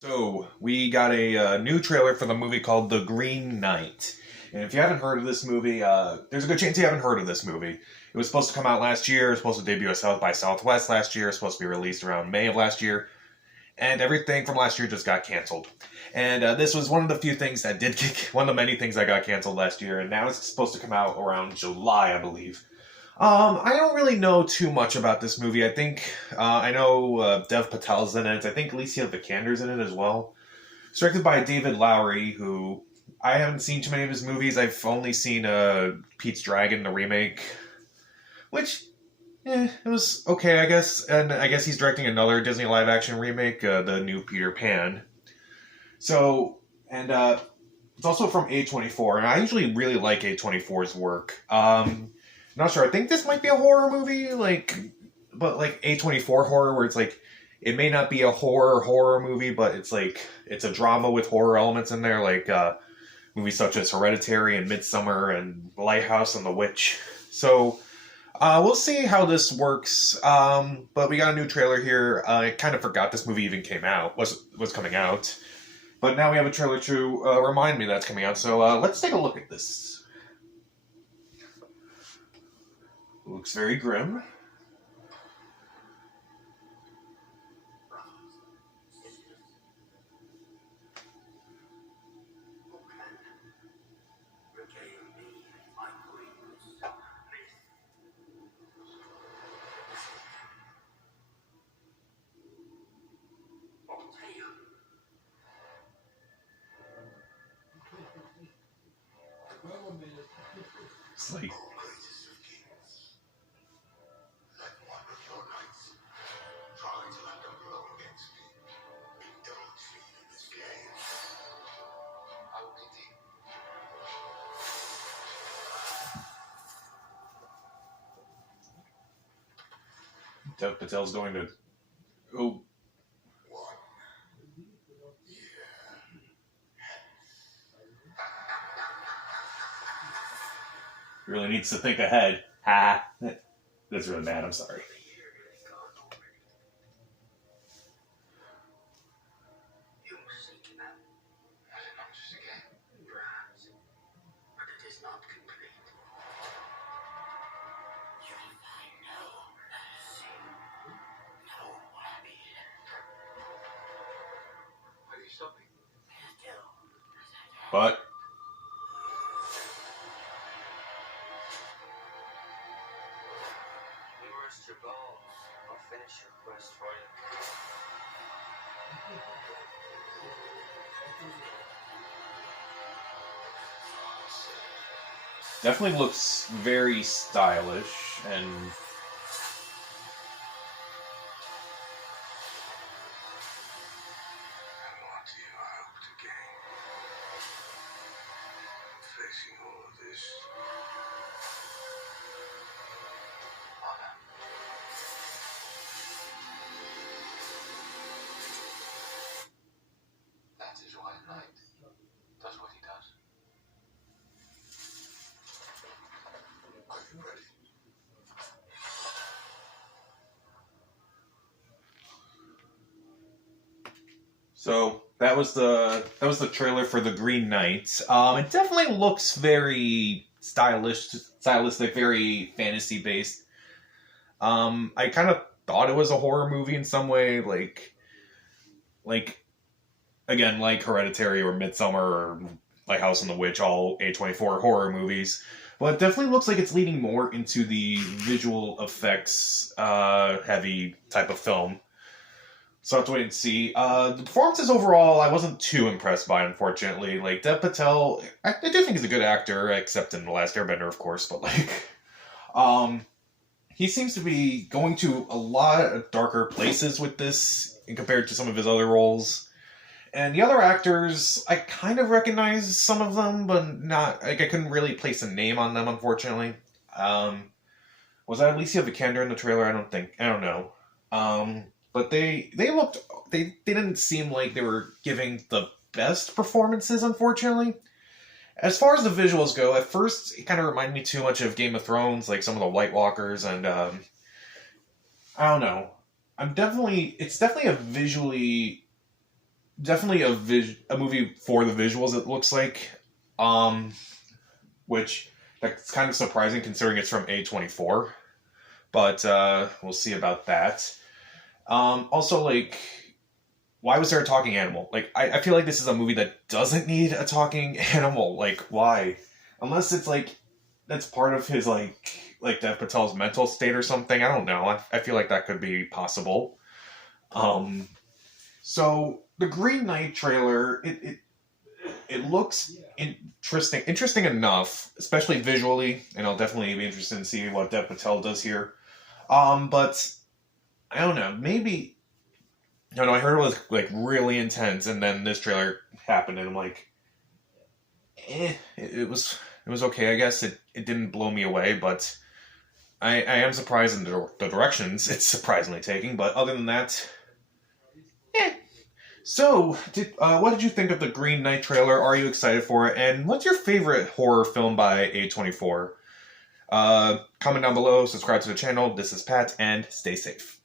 So, we got a new trailer for the movie called The Green Knight. And if you haven't heard of this movie, there's a good chance you haven't heard of this movie. It was supposed to come out last year, it was supposed to debut at South by Southwest last year, it was supposed to be released around May of last year, and everything from last year just got canceled. And this was one of the few things that did get, one of the many things that got canceled last year, and now it's supposed to come out around July, I believe. I don't really know too much about this movie. I think I know Dev Patel's in it. I think Alicia Vikander's in it as well. It's directed by David Lowery, who I haven't seen too many of his movies. I've only seen Pete's Dragon, the remake, which it was okay, I guess. And I guess he's directing another Disney live-action remake, the new Peter Pan. So, and it's also from A24, and I usually really like A24's work. Not sure. I think this might be a horror movie, but like A24 horror, where it's like it may not be a horror movie, but it's a drama with horror elements in there, like movies such as Hereditary and Midsummer and Lighthouse and The Witch. So we'll see how this works. But we got a new trailer here. I kind of forgot this movie even was coming out, but now we have a trailer to remind me that's coming out. So let's take a look at this. Looks very grim. It's like Dev Patel's going to. Oh. Really needs to think ahead. Ha! That's really bad, I'm sorry. But You rest your bones. I'll finish your quest for you. definitely looks very stylish and And what do you hope to gain? Facing all of this. Honor. That is why Knight does what he does. Are you ready? so that was the trailer for The Green Knight. It definitely looks very stylistic, very fantasy based. I kind of thought it was a horror movie in some way, like again, like Hereditary or Midsummer or like House on the Witch, all A24 horror movies. But it definitely looks like it's leaning more into the visual effects heavy type of film. So I have to wait and see. The performances overall, I wasn't too impressed by, unfortunately. Like, Dev Patel, I do think he's a good actor, except in The Last Airbender, of course, but um, he seems to be going to a lot of darker places with this in compared to some of his other roles. And the other actors, I kind of recognize some of them, but not, like, I couldn't really place a name on them, unfortunately. Was that Alicia Vikander in the trailer? I don't know. But they didn't seem like they were giving the best performances, unfortunately. As far as the visuals go, at first it kind of reminded me too much of Game of Thrones, like some of the White Walkers, and I don't know. It's definitely a visually definitely a movie for the visuals. It looks like, which that's kind of surprising considering it's from A24. But we'll see about that. Also, like, why was there a talking animal? Like, I feel like this is a movie that doesn't need a talking animal. Like, why? Unless it's like that's part of his like Dev Patel's mental state or something. I don't know. I feel like that could be possible. So the Green Knight trailer, it looks interesting enough, especially visually, and I'll definitely be interested in seeing what Dev Patel does here. But I don't know, maybe I don't know. I heard it was like really intense, and then this trailer happened, and I'm like, it was okay. I guess it didn't blow me away, but I am surprised in the directions it's surprisingly taking. But other than that, eh. So, what did you think of the Green Knight trailer? Are you excited for it? And what's your favorite horror film by A24? Comment down below, subscribe to the channel. This is Pat, and stay safe.